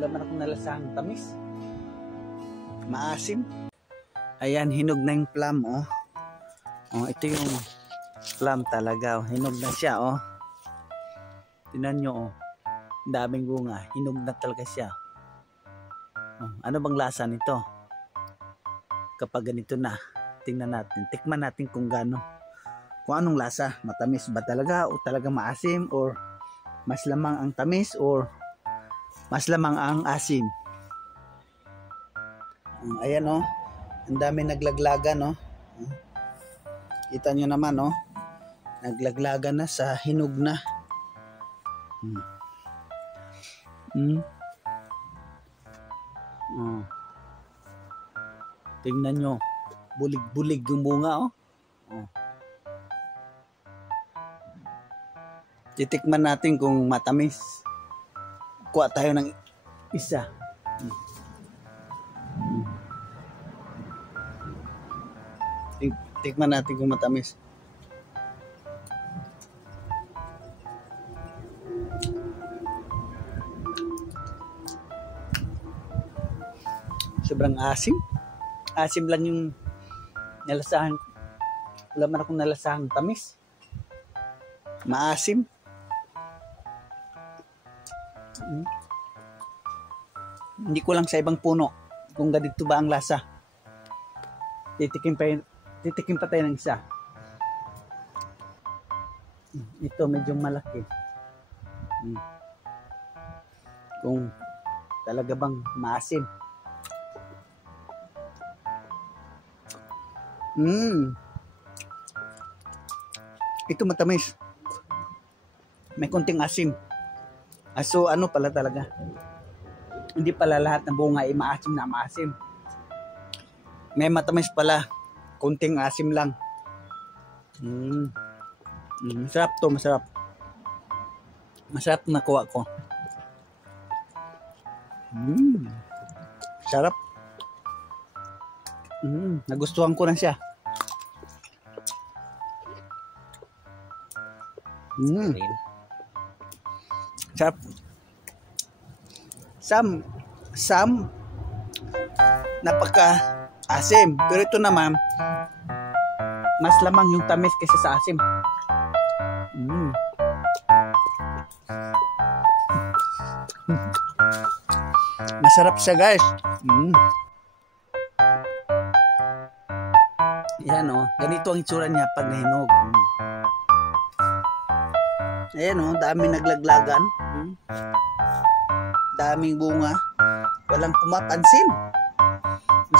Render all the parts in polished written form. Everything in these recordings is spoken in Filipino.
laman akong nalasang tamis. Maasim. Ayan, hinog na yung plum, oh. Oh, ito yung plum talaga, oh. Hinog na siya, oh. Tingnan nyo, oh. Daming bunga. Hinog na talaga siya. Oh, ano bang lasa nito? Kapag ganito na, tingnan natin. Tikman natin kung gaano. Kung anong lasa. Matamis ba talaga o talaga maasim, or mas lamang ang tamis, or mas lamang ang asim. Ayan, oh. Ang dami naglaglagan, no? Kita nyo naman, no? Naglaglagan na sa hinog na. Tingnan nyo. Bulig-bulig yung bunga, oh. Titikman natin kung matamis. Kuha tayo ng isa. Tikman natin kung matamis. Sobrang asim. Asim lang yung nalasahan. Wala man akong nalasahang tamis. Maasim. Hindi ko lang sa ibang puno kung ganito ba ang lasa. Titikim pa tayo ng isa. Ito medyo malaki. Kung talaga bang maasim. Ito matamis. May konting asim. So ano pala talaga? Hindi pala lahat ng bunga ay maasim na maasim. May matamis pala. Konting asim lang. Masarap to, masarap. Masarap na nakuha ko. Sarap. Nagustuhan ko na siya. Sarap. Some napaka asim, pero ito naman mas lamang yung tamis kaysa sa asim. Masarap siya, guys. Yan, oh, ganito ang itsura niya pag nahinog. Ayan, oh, daming naglaglagan. Daming bunga. Walang pumapansin.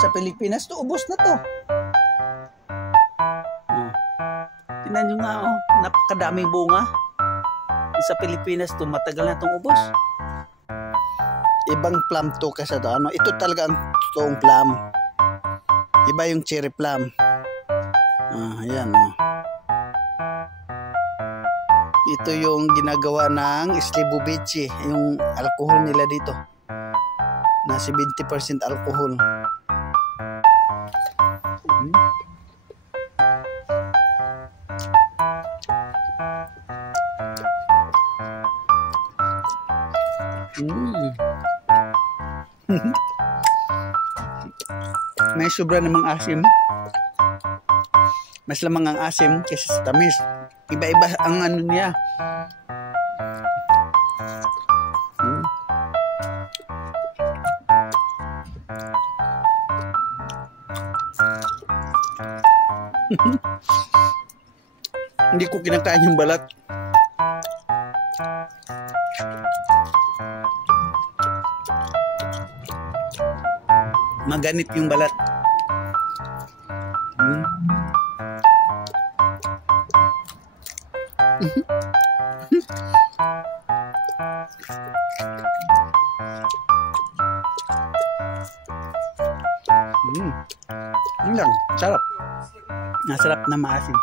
Sa Pilipinas to, ubos na to. Tingnan nyo nga, oh, napakadaming bunga. Sa Pilipinas to, matagal na itong ubos. Ibang plum to kasi to. Ano, ito talaga ang totoong plum. Iba yung cherry plum. Ayan, oh. Ito yung ginagawa ng Slivovici, yung alcohol nila dito. Na 70% alcohol. May sobra namang asim. Mas lamang ang asim kaysa sa tamis. Iba-iba ang ano niya. Hindi ko kinakain yung balat. Maganit yung balat. Yun lang, sarap. Nasarap na maasim.